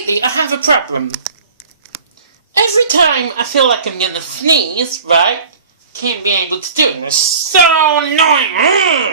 lately I have a problem. Every time I feel like I'm gonna sneeze, right? Can't be able to do it. It's so annoying.